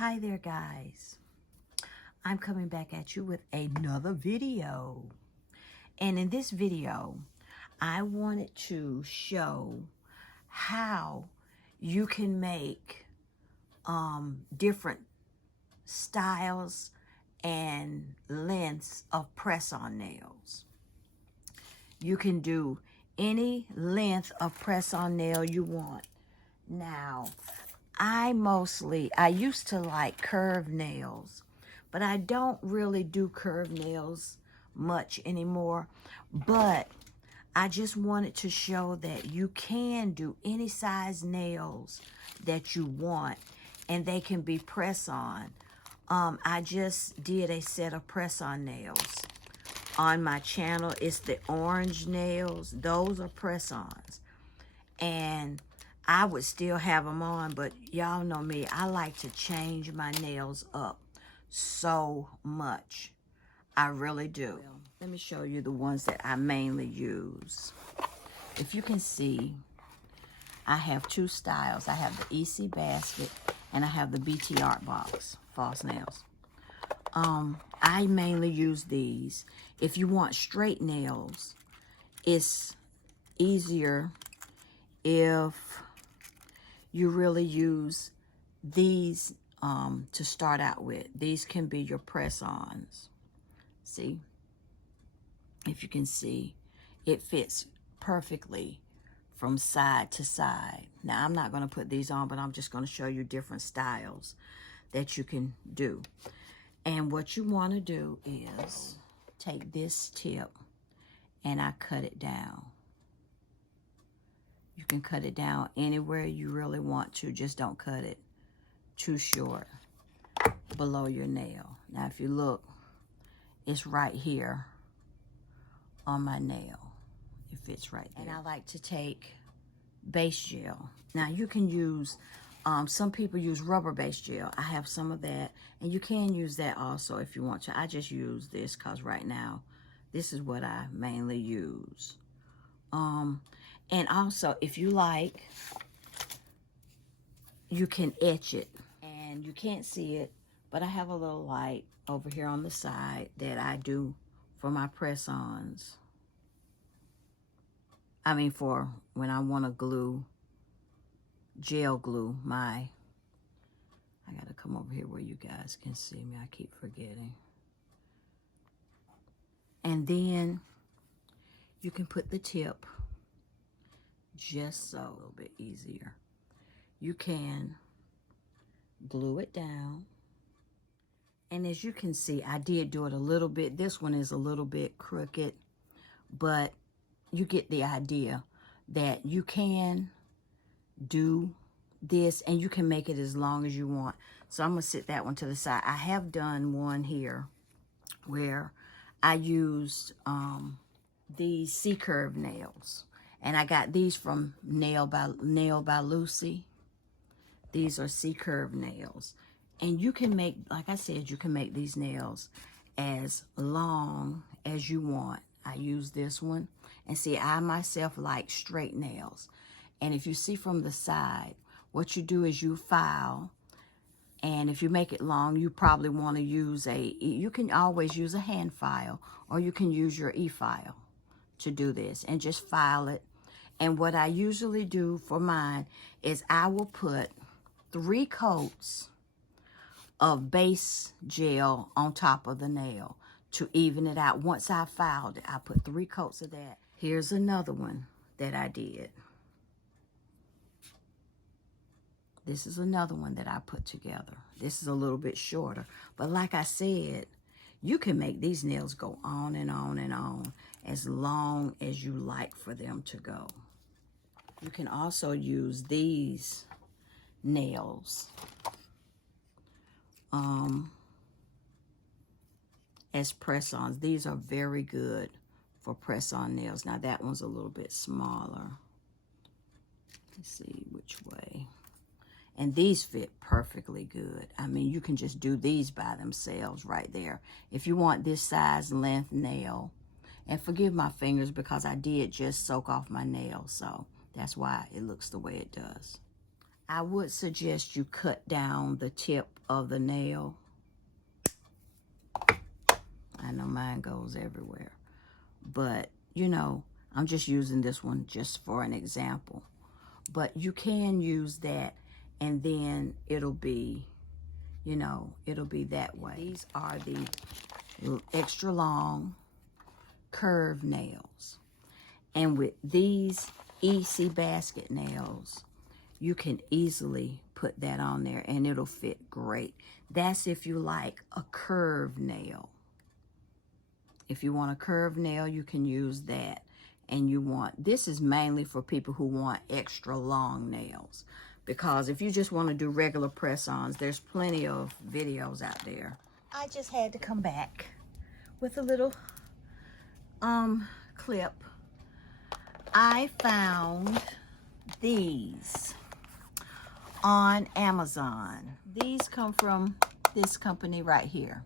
Hi there, guys. I'm coming back at you with another video. And in this video, I wanted to show how you can make different styles and lengths of press-on nails. You can do any length of press-on nail you want. Now, I used to like curved nails, but I don't really do curved nails much anymore. But I just wanted to show that you can do any size nails that you want, and they can be press-on. I just did a set of press-on nails on my channel. It's the orange nails. Those are press-ons. And I would still have them on, but y'all know me. I like to change my nails up so much. I really do. Well, let me show you the ones that I mainly use. If you can see, I have two styles. I have the EC Basket and I have the BT Art Box false nails. I mainly use these. If you want straight nails, it's easier if you really use these to start out with. These can be your press-ons. See? If you can see, it fits perfectly from side to side. Now, I'm not going to put these on, but I'm just going to show you different styles that you can do. And what you want to do is take this tip and I cut it down. You can cut it down anywhere you really want to. Just don't cut it too short below your nail. Now, if you look, it's right here on my nail. It fits right there. And I like to take base gel. Now, you can use, some people use rubber-based gel. I have some of that. And you can use that also if you want to. I just use this because right now, this is what I mainly use. And also, if you like, you can etch it. And you can't see it, but I have a little light over here on the side that I do for my press-ons. I mean, for when I want to glue, gel glue I got to come over here where you guys can see me. I keep forgetting. And then you can put the tip just so, a little bit easier. You can glue it down. And as you can see, I did do it a little bit. This one is a little bit crooked, but you get the idea that you can do this and you can make it as long as you want. So I'm going to sit that one to the side. I have done one here where I used these C-curve nails. And I got these from Nail by Lucy. These are C-curve nails. And you can make, like I said, you can make these nails as long as you want. I use this one. And see, I myself like straight nails. And if you see from the side, what you do is you file. And if you make it long, you probably want to use you can always use a hand file, or you can use your e-file to do this. And just file it. And what I usually do for mine is I will put 3 coats of base gel on top of the nail to even it out. Once I filed it, I put 3 coats of that. Here's another one that I did. This is another one that I put together. This is a little bit shorter. But like I said, you can make these nails go on and on and on as long as you like for them to go. You can also use these nails as press-ons. These are very good for press-on nails. Now that one's a little bit smaller. Let's see which way. And these fit perfectly good. I mean, you can just do these by themselves right there. If you want this size length nail, and forgive my fingers because I did just soak off my nail, so that's why it looks the way it does. I would suggest you cut down the tip of the nail. I know mine goes everywhere, but you know, I'm just using this one just for an example. But you can use that, and then it'll be, you know, it'll be that way. These are the extra long curved nails. And with these EC basket nails, you can easily put that on there and it'll fit great. That's if you like a curved nail. If you want a curved nail, you can use that. And you want, this is mainly for people who want extra long nails. Because if you just want to do regular press-ons, there's plenty of videos out there. I just had to come back with a little clip. I found these on Amazon. These come from this company right here,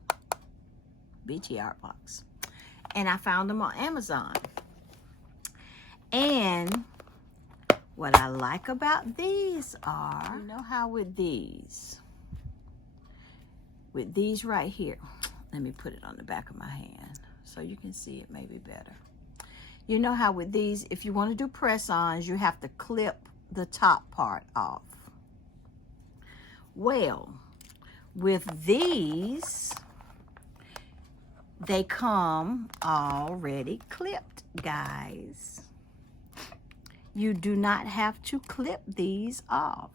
BT Art Box. And I found them on Amazon. And what I like about these are, you know how with these right here, let me put it on the back of my hand so you can see it maybe better. You know how with these, if you want to do press-ons, you have to clip the top part off. Well, with these, they come already clipped, guys. You do not have to clip these off.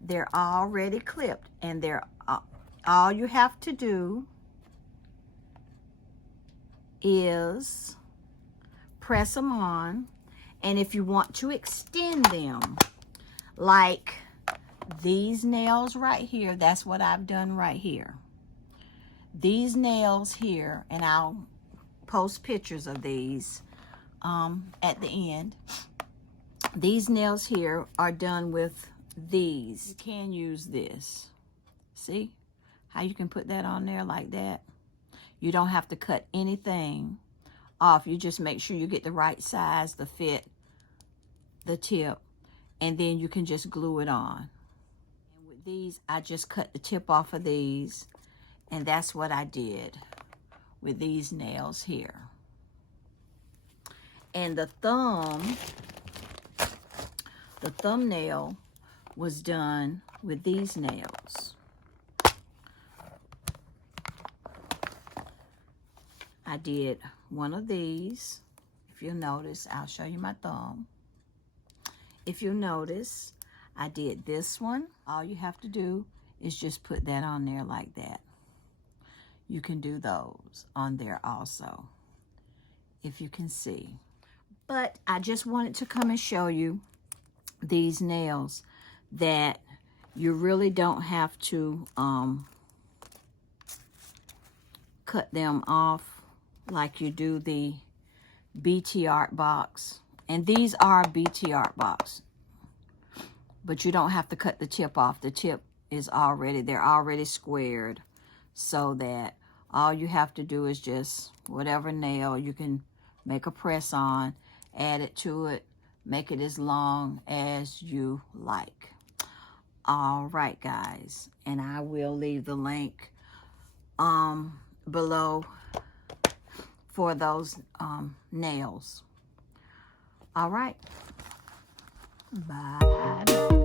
They're already clipped, and they're all you have to do is press them on. And if you want to extend them, like these nails right here, that's what I've done right here. These nails here, and I'll post pictures of these at the end. These nails here are done with these. You can use this. See how you can put that on there like that? You don't have to cut anything off. You just make sure you get the right size to fit the tip, and then you can just glue it on. And with these, I just cut the tip off of these, and that's what I did with these nails here. And the thumbnail was done with these nails. I did one of these. If you'll notice, I'll show you my thumb. If you'll notice, I did this one. All you have to do is just put that on there like that. You can do those on there also, if you can see. But I just wanted to come and show you these nails that you really don't have to cut them off like you do the BT Art Box. And these are BT Art Box, but you don't have to cut the tip off. The tip is already, they're already squared, so that all you have to do is just whatever nail, you can make a press on, add it to it, make it as long as you like. All right, guys, and I will leave the link below for those nails. All right, bye.